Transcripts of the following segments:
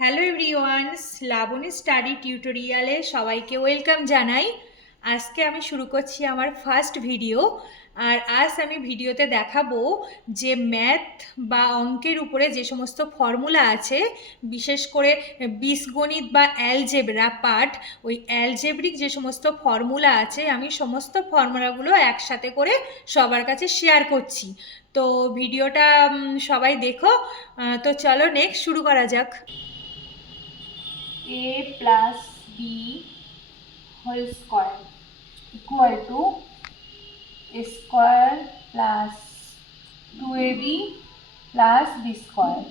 Hello everyone, শ্লাবনী study টিউটোরিয়ালে সবাইকে welcome জানাই। আজকে আমি শুরু করছি আমার ফার্স্ট ভিডিও। আর আজ আমি ভিডিওতে দেখাবো যে ম্যাথ বা অঙ্কের উপরে যে সমস্ত ফর্মুলা আছে, বিশেষ করে বীজগণিত বা অ্যালজেব্রা পার্ট, ওই অ্যালজেব্রিক যে সমস্ত ফর্মুলা আছে আমি সমস্ত ফর্মুলাগুলো একসাথে করে সবার কাছে শেয়ার করছি। তো ভিডিওটা সবাই দেখো। তো চলো নেক্সট শুরু করা যাক। a plus b whole square equal to a square plus 2ab plus b square.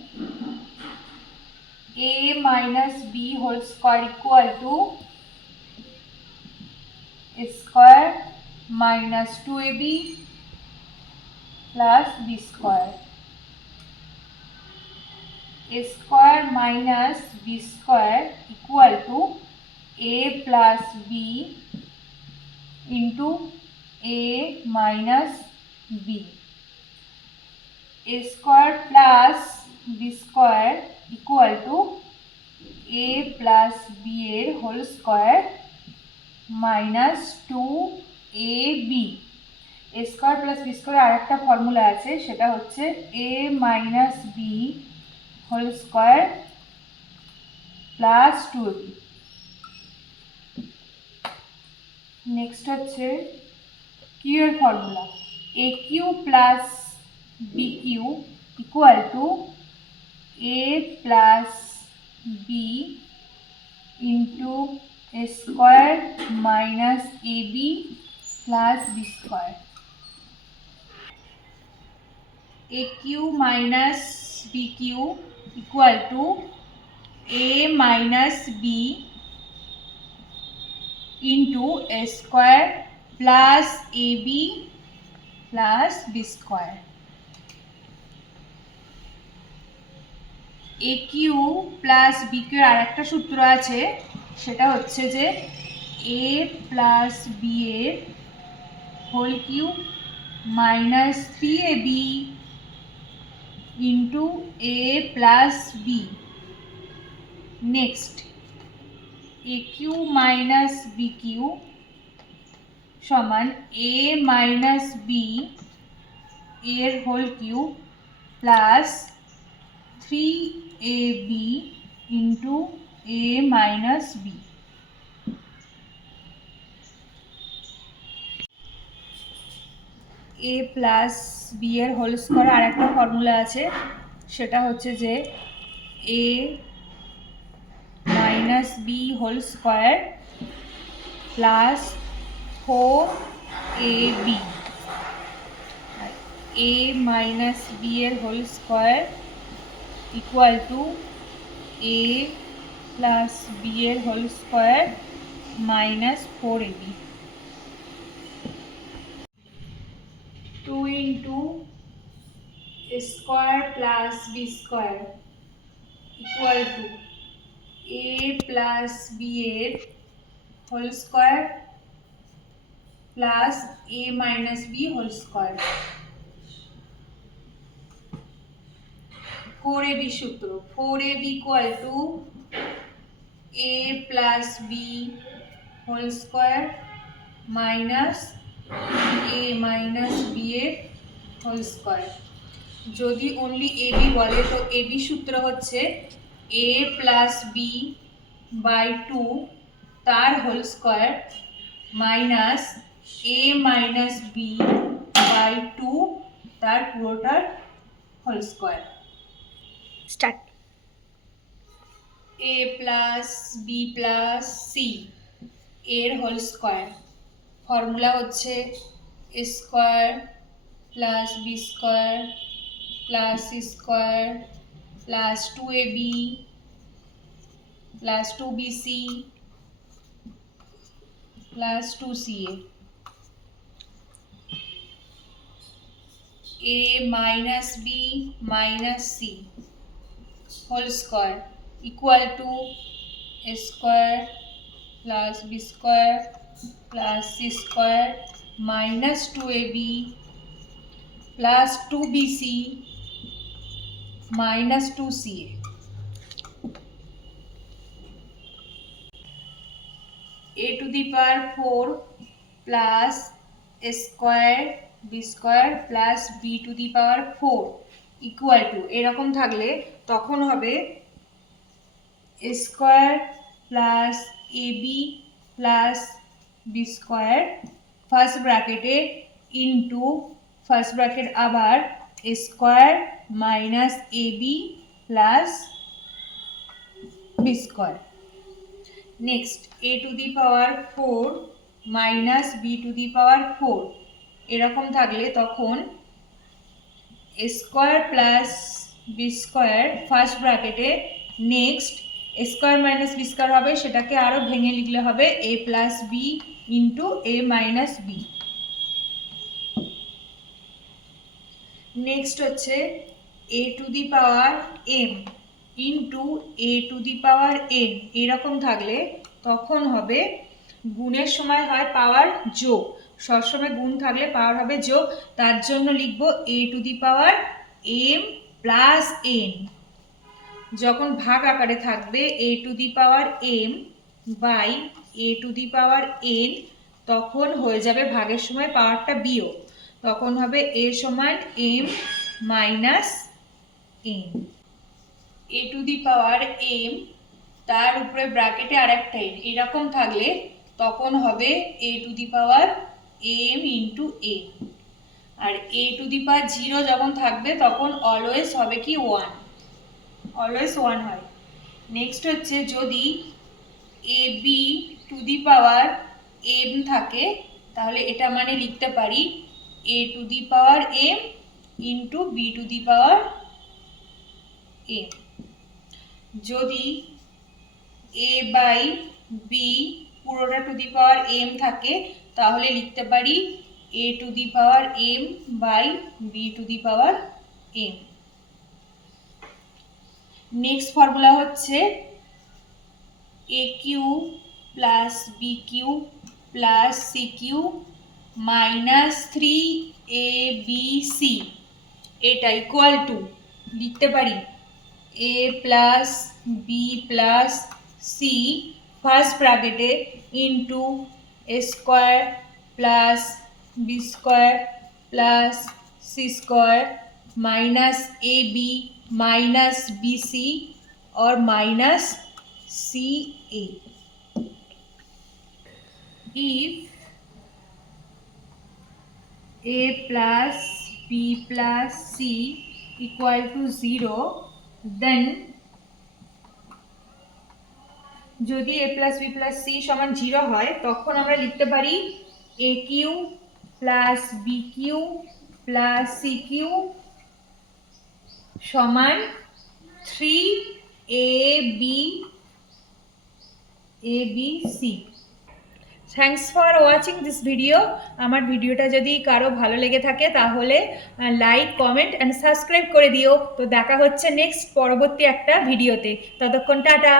A minus b whole square equal to a square minus 2ab plus b square. A square minus b square equal to a plus b into a minus b. A square plus b square equal to a plus b এর whole square minus 2ab. a square plus b square আর একটা formula আছে, সেটা হচ্ছে a minus b whole square plus 2ab. Next হচ্ছে cube এর formula a cube plus b cube equal to a plus b into a square minus a b plus b square. A cube minus b cube equal to a minus b into a square plus ab plus b square. a cube plus b cube আর একটা সূত্র আছে, সেটা হচ্ছে যে a plus b এর whole cube minus 3ab into a plus B. Next a cube minus b cube সমান a minus b এর whole cube plus 3ab into a minus b. a plus b এর whole square আর একটা formula আছে, সেটা হচ্ছে যে a minus b whole square plus 4ab. a minus b এর whole square equal to a plus b এর whole square minus 4ab. 2 into a square plus b square equal to a plus b এর whole square plus a minus b whole square. 4ab সূত্র 4ab equal to a plus b whole square minus a minus b এর whole square. যদি only ab বলে তো ab সূত্র হচ্ছে a plus B by 2 তার whole square minus a minus b by 2 তার পুরোটার whole square. Start. a plus b plus c এর হোল স্কোয়ার ফর্মুলা হচ্ছে a square plus b square plus c square plus 2ab plus 2bc plus 2ca. a minus b minus c whole square equal to a square plus b square plus c square minus 2ab plus 2bc minus 2ca. a to the power 4 plus a square b square plus b to the power 4 equal to এরকম থাকলে তখন হবে a square plus ab plus b square first ব্র্যাকেটে into first bracket আবার a square minus ab plus b square. Next a to the power 4 minus b to the power 4 এরকম থাকলে তখন a square plus b square first ব্র্যাকেটে next a square minus b square হবে, সেটাকে আরো ভেঙে লিখলে হবে a plus b into a minus b. Next হচ্ছে a to the power m into a to the power n এরকম থাকলে তখন হবে গুণের সময় হয় পাওয়ার যোগ, সবসময় গুণ থাকলে পাওয়ার হবে যোগ, তার জন্য লিখব a to the power m plus n। যখন ভাগ আকারে থাকবে a to the power m by a to the power n তখন হয়ে যাবে ভাগের সময় পাওয়ারটা বিয়োগ, তখন হবে a সমান m minus n। a to the power m তার উপরে ব্র্যাকেটে আরেকটা n এরকম থাকলে তখন হবে a to the power m into n। R a to the power 0 যখন থাকবে তখন অলওয়েজ হবে কি 1, অলওয়েজ 1 হয়। নেক্সট হচ্ছে যদি ab to the power m থাকে তাহলে এটা মানে লিখতে পারি a to the power m into b to the power m। যদি a by b পুরোটা to the power m থাকে তাহলে লিখতে পারি a to the power m by b to the power m। Next formula হচ্ছে aq plus bq plus cq minus 3abc এটা equal to লিখতে পারি a plus b plus c first ব্র্যাকেটে into a square plus b square plus c square minus ab minus bc or minus ca। If a plus b plus c equal to 0 then যদি a plus b plus c সমান 0 হয় তখন আমরা লিখতে পারি aq plus bq plus cq সমান 3abc। Thanks for watching this video. আমার ভিডিওটা যদি কারো ভালো লেগে থাকে তাহলে লাইক কমেন্ট অ্যান্ড সাবস্ক্রাইব করে দিও। তো দেখা হচ্ছে নেক্সট পরবর্তী একটা ভিডিওতে, ততক্ষণ টাটা।